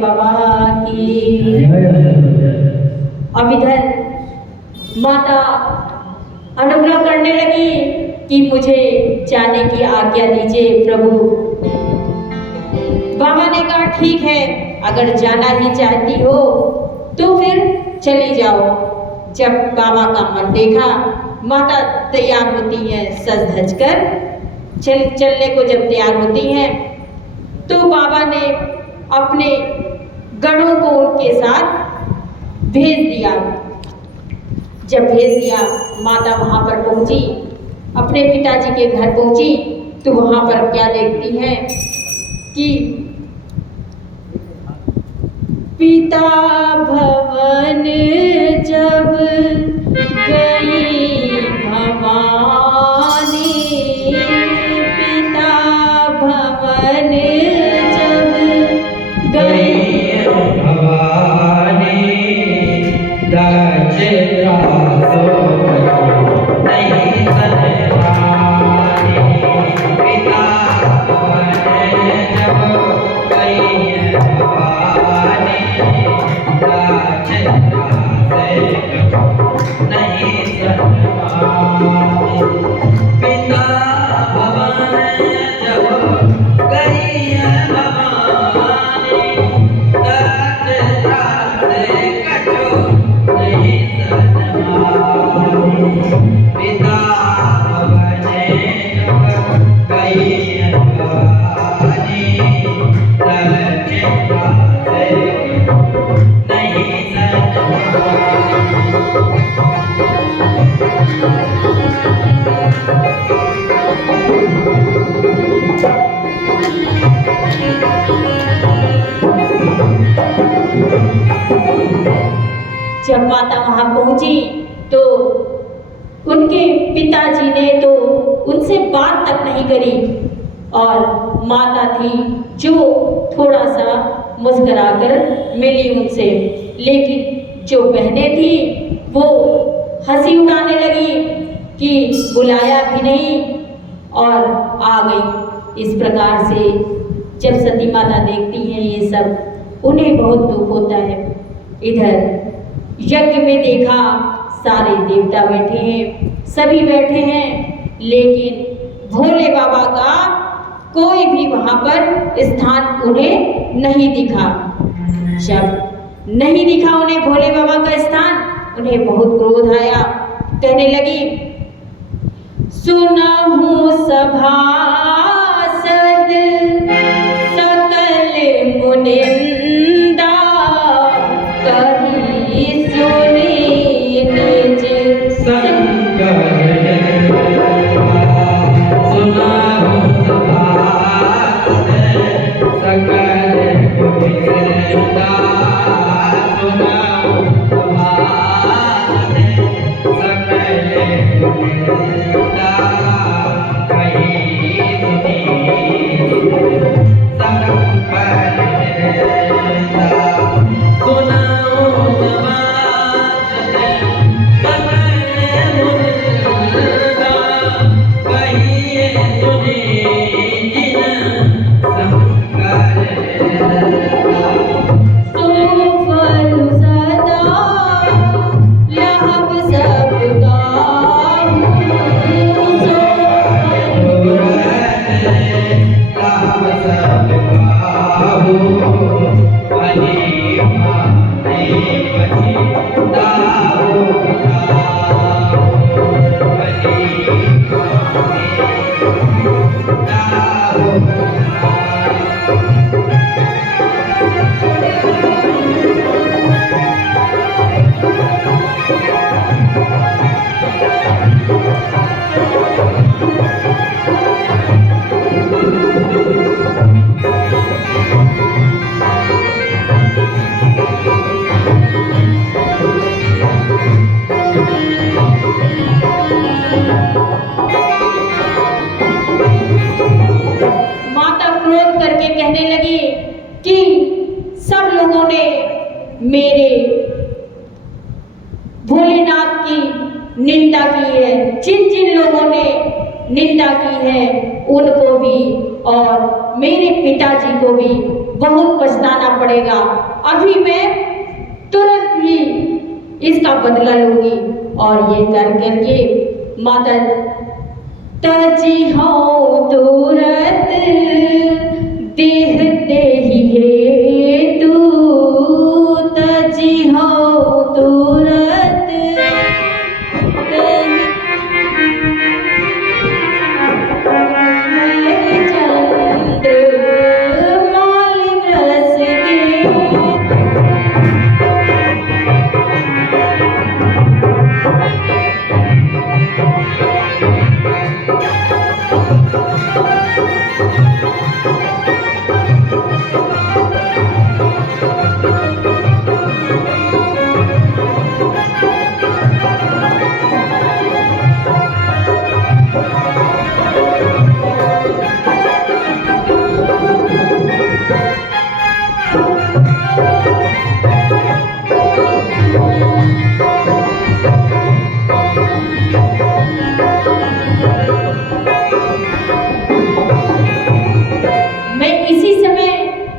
बाबा की। अब इधर माता अनुग्रह करने लगी कि मुझे जाने की आज्ञा दीजिए प्रभु। बाबा ने कहा ठीक है, अगर जाना ही चाहती हो तो फिर चली जाओ। जब बाबा का मन देखा, माता तैयार होती हैं सज धज कर, चलने को जब तैयार होती हैं तो बाबा ने अपने गणों को उनके साथ भेज दिया। जब भेज दिया, माता वहाँ पर पहुँची, अपने पिताजी के घर पहुँची तो वहाँ पर क्या देखती हैं कि पिता भवन जब गई भवानी, पिता भवन जब गई भवानी, जब माता वहाँ पहुँची तो उनके पिताजी ने तो उनसे बात तक नहीं करी, और माता थी जो थोड़ा सा मुस्कुराकर मिली उनसे, लेकिन जो बहनें थी वो हंसी उड़ाने लगी कि बुलाया भी नहीं और आ गई। इस प्रकार से जब सती माता देखती हैं ये सब, उन्हें बहुत दुख होता है। इधर यज्ञ में देखा सारे देवता बैठे हैं, सभी बैठे हैं, लेकिन भोले बाबा का कोई भी वहाँ पर स्थान उन्हें नहीं दिखा। जब नहीं दिखा उन्हें भोले बाबा का स्थान, उन्हें बहुत क्रोध आया। कहने लगी, सुनहु सभासद सकल मुनिंदा, कही सुनी निज संकर सुनाहु सभासद सकल मुनिंदा, सुनाहु सभासद सकल मुनिंदा, कही सुनी संकर मेरे भोलेनाथ की निंदा की है। जिन जिन लोगों ने निंदा की है उनको भी और मेरे पिताजी को भी बहुत पछताना पड़ेगा। अभी मैं तुरंत ही इसका बदला लूंगी। और ये कर करके माता तजी हो तुरंत देह देही है तू, तजी हो तुरंत देह चंद्र माल रस के।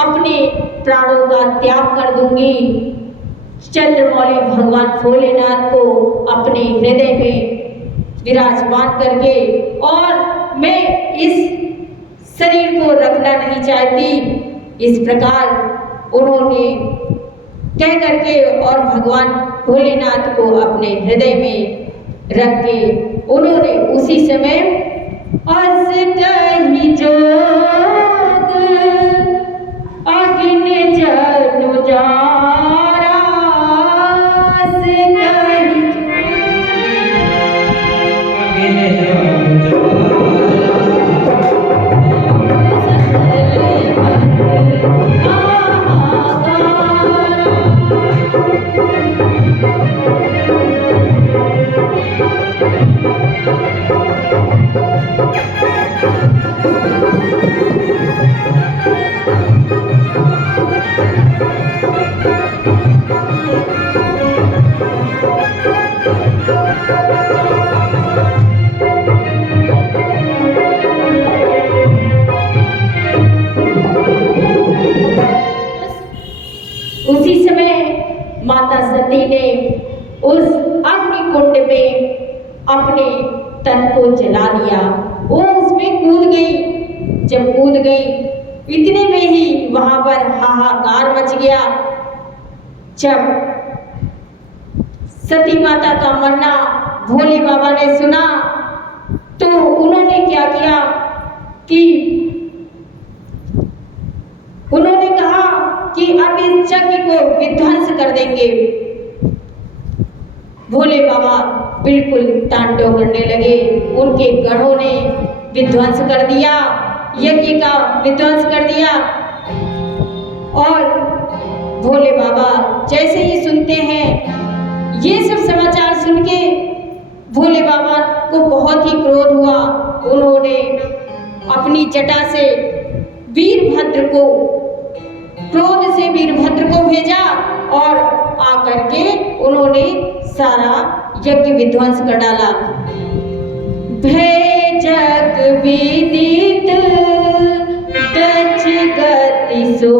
अपने प्राणों का त्याग कर दूंगी। चंद्रमौली भगवान भोलेनाथ को अपने हृदय में विराजमान करके, और मैं इस शरीर को रखना नहीं चाहती। इस प्रकार उन्होंने कह करके और भगवान भोलेनाथ को अपने हृदय में रख के उन्होंने उसी समय असतहि जोग अग्नि जनु जारा, असतहि उसी समय माता सती ने उस अग्निकुंड में अपने तन को जला दिया। वो उसमें कूद गई। जब कूद गई, इतने में ही वहां पर हाहाकार मच गया। जब सती माता का मरना भोले बाबा ने सुना तो उन्होंने क्या किया कि उन्होंने कहा कि अब इस यज्ञ को विध्वंस कर देंगे। भोले बाबा बिल्कुल तांडव करने लगे। उनके गणों ने विध्वंस कर दिया, यज्ञ का विध्वंस कर दिया। और भोले बाबा जैसे ही सुनते हैं, ये सब समाचार सुन के भोले बाबा को बहुत ही क्रोध हुआ। उन्होंने अपनी जटा से वीरभद्र को, क्रोध से वीरभद्र को भेजा और आकर के उन्होंने सारा यज्ञ विध्वंस कर डाला। भय जग विदित दच गति सो